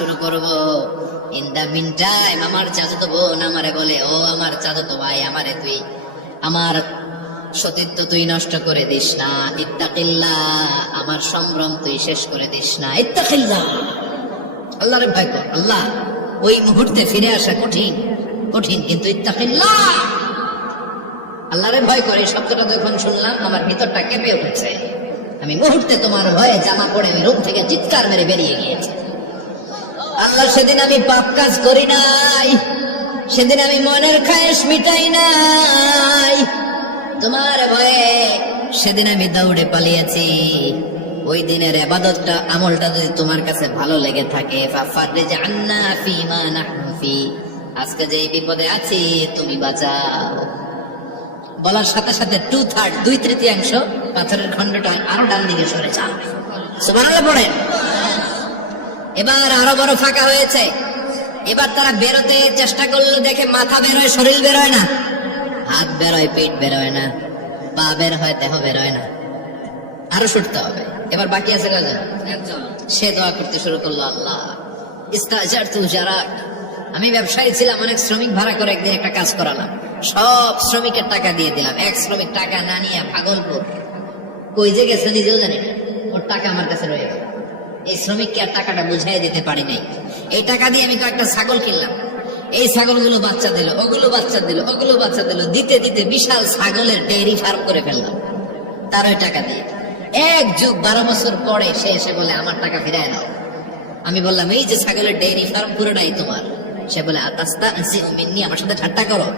শুরু করব। In the mean time আমার চাচাতো বোন আমারে বলে, ও আমার চাচাতো ভাই, আমারে তুই আমার সতীত্ব তুই নষ্ট করে দিস না, ইত্তাকিল্লাহ, আমার সম্ভ্রম তুই শেষ করে দিস না, ইত্তাকিল্লাহ, আল্লাহরে ভয় কর। আল্লাহ, ওই মুহূর্তে ফিরে আসা কঠিন কঠিন, কিন্তু ইত্তাকিল্লাহ, আল্লাহরে ভয় করে। এই শব্দটা যখন শুনলাম আমার ভিতরটা কেঁপে উঠেছে। আমি মুহূর্তে তোমার ভয়ে জামা পড়ে আমি রুম থেকে চিৎকার মেরে বেরিয়ে গিয়েছি। আল্লাহ, সেদিন আমি পাপ কাজ করি নাই, সেদিন আমি মনের খায়েশ মিটাই নাই, তোমার ভয়ে সেদিন আমি দৌড়ে পালিয়েছি। ওই দিনের ইবাদতটা আমলটা যদি তোমার কাছে ভালো লেগে থাকে, ফাফাররিজ আন্না ফিমা নাহনু ফি, আজকে যে বিপদে আছি তুমি বাঁচাও। বলার সাথে সাথে 2/3 2/3 পাথরের খণ্ডটা আরো ডান দিকে সরে যাও। সুবহানাল্লাহ পড়েন। এবার আরো বড় ফাঁকা হয়েছে। এবার তারা বেরোতে চেষ্টা করলো, দেখে মাথা বেরোয়, শরীর বেরোয় না, হাত বেরোয়, পেট বেরোয় না, পা বের হয়, দেহ বেরোয় না, আরো ছুটতে হবে। এবার বাকি আছে কয়জন? সে দোয়া করতে শুরু করলো, আল্লাহ ইস্তাজারতু জারাক, আমি ব্যবসায়ী ছিলাম, অনেক শ্রমিক ভাড়া করে একদিন একটা কাজ করালাম, সব শ্রমিকের টাকা দিয়ে দিলাম। এক শ্রমিক টাকা না নিয়ে ভাগলপুর কই যে গেছে নিজেও জানি না, ওর টাকা আমার কাছে রয়ে গেল। এই শ্রমিককে আর টাকাটা বুঝাই দিতে পারি নাই। এই টাকা দিয়ে আমি কয়েকটা ছাগল কিনলাম, এই ছাগলগুলো বাচ্চা দিল, ওগুলো বাচ্চা দিল, ওগুলো বাচ্চা দিল, দিতে দিতে বিশাল ছাগলের ডেইরি ফার্ম করে ফেললাম তার ওই টাকা দিয়ে। 1 যুগ 12 বছর পরে সে এসে বলে, আমার টাকা ফিরায় নাও। আমি বললাম, এই যে ছাগলের ডেইরি ফার্ম পুরোটাই তোমার। সে বলে, আতাস্তা মিন্নি, আমার সাথে ঠাট্টা করো?